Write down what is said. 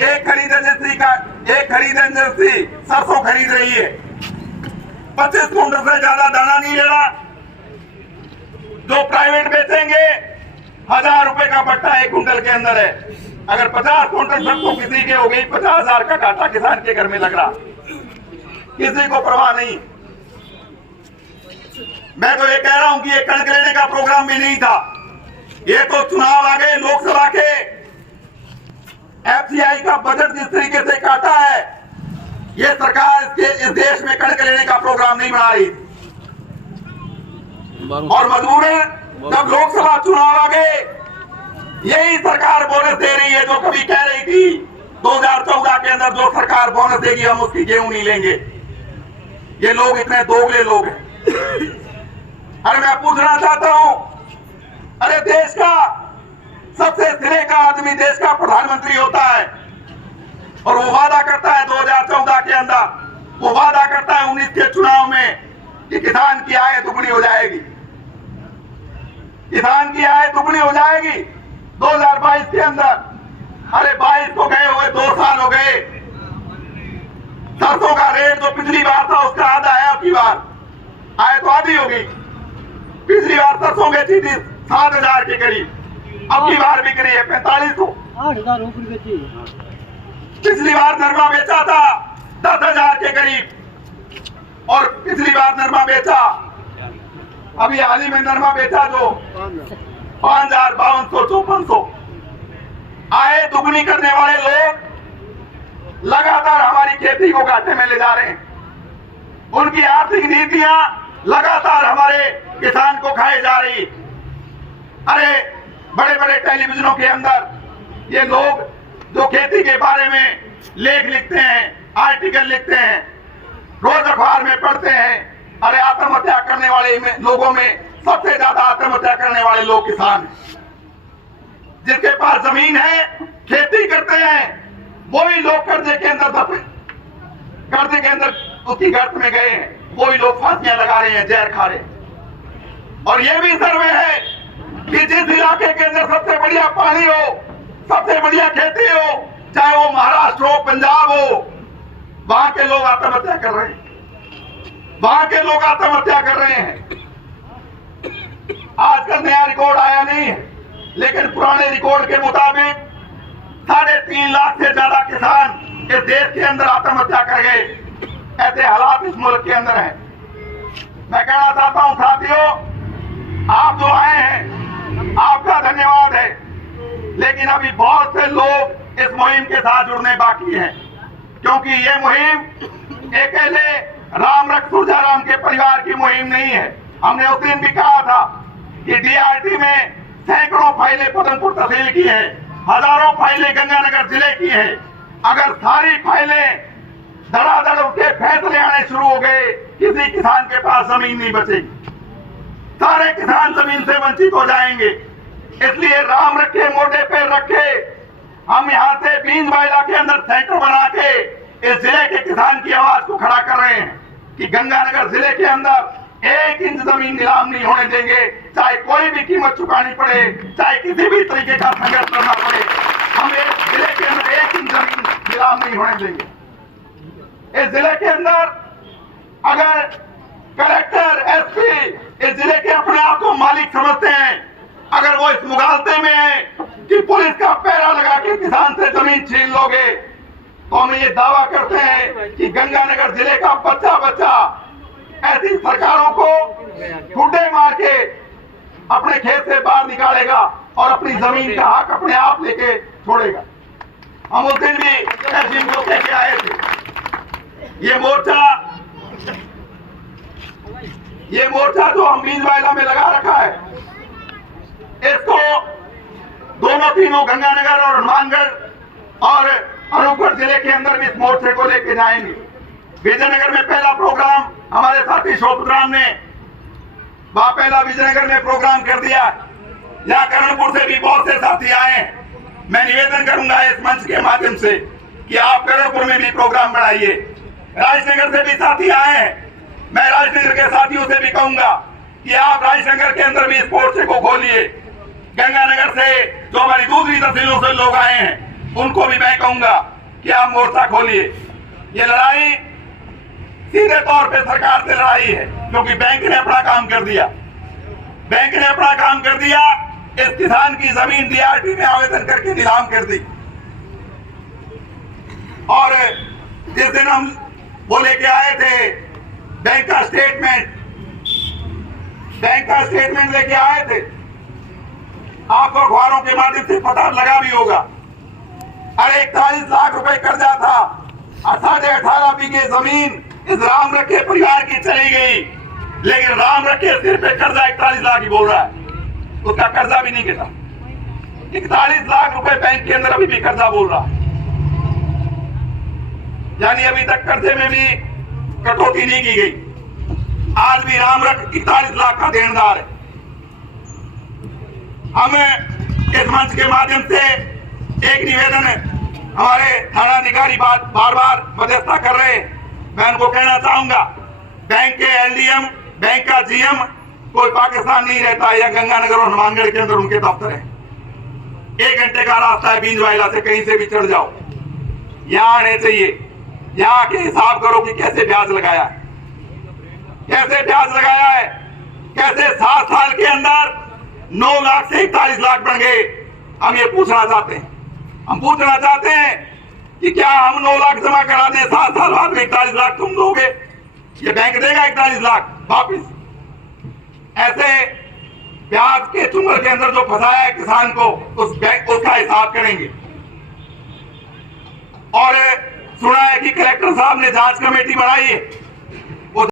एक खरीद एजेंसी सरसों खरीद रही है, 25 कुंटल से ज्यादा दाना नहीं लेना। जो प्राइवेट बेचेंगे 1000 रुपए का पट्टा 1 कुंटल के अंदर है। अगर 50 कुंटल सरसों किसी के हो गई, 50,000 का घाटा किसान के घर में लग रहा, किसी को परवाह नहीं। मैं तो ये कह रहा हूं कि ये कणक लेने का प्रोग्राम भी नहीं था, ये तो चुनाव आ गए लोकसभा के। एफसीआई का बजट जिस तरीके से काटा है, ये सरकार इस देश में कणक लेने का प्रोग्राम नहीं बना रही। और मजबूरन जब लोकसभा चुनाव आ गए, यही सरकार बोनस दे रही है जो कभी कह रही थी 2014 के अंदर जो सरकार बोनस देगी हम उसकी गेहूं नहीं लेंगे। ये लोग इतने दोगले लोग हैं। अरे मैं पूछना चाहता हूं, अरे देश का सबसे सिरे का आदमी देश का प्रधानमंत्री होता है और वो वादा करता है 2014 के अंदर, वो वादा करता है 19 के चुनाव में कि किसान की आय दुगनी हो जाएगी, किसान की आय दुगनी हो जाएगी 2022 के अंदर। अरे 22 को गए हुए 2 साल हो गए। सरसों का रेट जो पिछली बार था उसका आधा है, अब की बार आय तो आधी हो गई। पिछली बार सरसों बेची थी 7,000 के करीब, अब की बार बिक रही है 4500। 8,000 रुपये बेची। पिछली बार नरमा बेचा था 10,000 के करीब और पिछली बार नरमा बेचा, अभी हाल ही में नरमा बेचा जो 5,000, 5,200, 5,400। आय दुगनी करने वाले लोग लगातार हमारी खेती को घाटे में ले जा रहे हैं। उनकी आर्थिक नीतियां लगातार हमारे किसान को खाए जा रही। अरे बड़े बड़े टेलीविजनों के अंदर ये लोग जो खेती के बारे में लेख लिखते हैं, आर्टिकल लिखते हैं, रोज अखबार में पढ़ते हैं। अरे आत्महत्या करने वाले लोगों में सबसे ज्यादा आत्महत्या करने वाले लोग किसान हैं। जिसके पास जमीन है, खेती करते हैं, वही लोग कर्जे के अंदर दबे, कर्जे के अंदर उसकी गर्त में गए हैं, वही लोग फांसियां लगा रहे हैं, जहर खा रहे हैं। और ये भी सर्वे है कि जिस इलाके के अंदर सबसे बढ़िया पानी हो, सबसे बढ़िया खेती हो, चाहे वो महाराष्ट्र हो, पंजाब हो, वहां के लोग आत्महत्या कर रहे हैं, वहां के लोग आत्महत्या कर रहे हैं। आज का नया रिकॉर्ड आया नहीं है, लेकिन पुराने रिकॉर्ड के मुताबिक 3.5 लाख से ज्यादा किसान इस देश के अंदर आत्महत्या कर गए। ऐसे हालात इस मुल्क के अंदर हैं। मैं कहना चाहता हूं साथियों, आप जो आए हैं आपका धन्यवाद है, लेकिन अभी बहुत से लोग इस मुहिम के साथ जुड़ने बाकी हैं, क्योंकि ये मुहिम अकेले राम रख सुरजाराम के परिवार की मुहिम नहीं है। हमने उस दिन भी कहा था कि डीआरटी में सैकड़ों फाइलें पदमपुर तहसील की है, हजारों फाइलें गंगानगर जिले की है। अगर सारी फाइलें धड़ाधड़ उठे फैसले आने शुरू हो गए, किसी किसान के पास जमीन नहीं बचेगी, सारे किसान जमीन से वंचित हो जाएंगे। इसलिए राम रखे मोटे पैर रखे, हम यहाँ से बींजवाइला के अंदर सेंटर बना के इस जिले के किसान की आवाज को खड़ा कर रहे हैं कि गंगानगर जिले के अंदर 1 इंच जमीन नीलाम नहीं होने देंगे, चाहे कोई भी कीमत चुकानी पड़े, चाहे किसी भी तरीके का संघर्ष करना पड़े, हम इस जिले के अंदर 1 इंच जमीन नीलाम नहीं होने देंगे। इस जिले के अंदर अगर कलेक्टर, एसपी इस जिले के अपने आप को मालिक समझते हैं, अगर वो इस मुगालते में है कि पुलिस का पहरा लगा के किसान से जमीन छीन लोगे, तो हम ये दावा करते हैं कि गंगानगर जिले का बच्चा बच्चा ऐसी सरकारों को ठुड्डे मार के अपने खेत से बाहर निकालेगा और अपनी जमीन का हक अपने आप लेके छोड़ेगा। हम उस दिन भी ऐसी को कह के आए थे। ये मोर्चा जो हम बींजवाइला में लगा रखा है, इसको दोनों तीनों गंगानगर और हनुमानगढ़ और अनूपगढ़ जिले के अंदर भी इस मोर्चे को लेके जाएंगे। विजयनगर में पहला प्रोग्राम हमारे साथी शोभराम ने वहां पहला विजयनगर में प्रोग्राम कर दिया। यहाँ करणपुर से भी बहुत से साथी आए हैं। मैं निवेदन करूंगा इस मंच के माध्यम से कि आप करणपुर में भी प्रोग्राम बढ़ाइए। राजनगर से भी साथी आए हैं, मैं राजनगर के साथियों से भी कहूंगा कि आप राजनगर के अंदर भी इस मोर्चे को खोलिए। गंगानगर से जो हमारी दूसरी तहसीलों से लोग आए हैं उनको भी मैं कहूंगा कि आप मोर्चा खोलिए। ये लड़ाई सीधे तौर पे सरकार से लड़ाई है, क्योंकि बैंक ने अपना काम कर दिया। बैंक ने अपना काम कर दिया, इस किसान की जमीन डीआरटी में आवेदन करके नीलाम कर दी। और जिस दिन हम वो लेके आए थे बैंक का स्टेटमेंट लेके आए थे, आपको अखबारों के माध्यम से पता लगा भी होगा। अरे 41 लाख रुपए कर्जा था, 18.5 बीघे जमीन इस राम रखे परिवार की चली गई, लेकिन राम रखे सिर पे कर्जा 41 लाख ही बोल रहा है, उसका कर्जा भी नहीं गिरा। 41 लाख रुपए बैंक के अंदर अभी भी कर्जा बोल रहा है, यानी अभी तक कर्जे में भी कटौती नहीं की गई। आज भी राम रख 41 लाख का देनदार है। हम इस मंच के माध्यम से एक निवेदन है, हमारे थाना अधिकारी बार बार मध्यस्थता कर रहे हैं, मैं उनको कहना चाहूंगा, बैंक के एलडीएम, बैंक का जीएम कोई पाकिस्तान नहीं रहता है, या गंगानगर और हनुमानगढ़ के अंदर उनके दफ्तर है। 1 घंटे का रास्ता है बींजवाइला से, कहीं से भी चढ़ जाओ, यहाँ आने चाहिए। यहाँ के हिसाब करो कि कैसे ब्याज लगाया है, कैसे ब्याज लगाया है, कैसे 7 साल के अंदर 9 लाख से 41 लाख बन गए। हम ये पूछना चाहते हैं, हम पूछना चाहते हैं कि क्या हम 9 लाख जमा करा दें, 7 साल बाद में 41 लाख तुम दोगे, ये बैंक देगा 41 लाख वापिस? ऐसे ब्याज के चुंगल के अंदर जो फंसाया है किसान को, उस बैंक उसका हिसाब करेंगे। और सुना है कि कलेक्टर साहब ने जांच कमेटी बनाई है,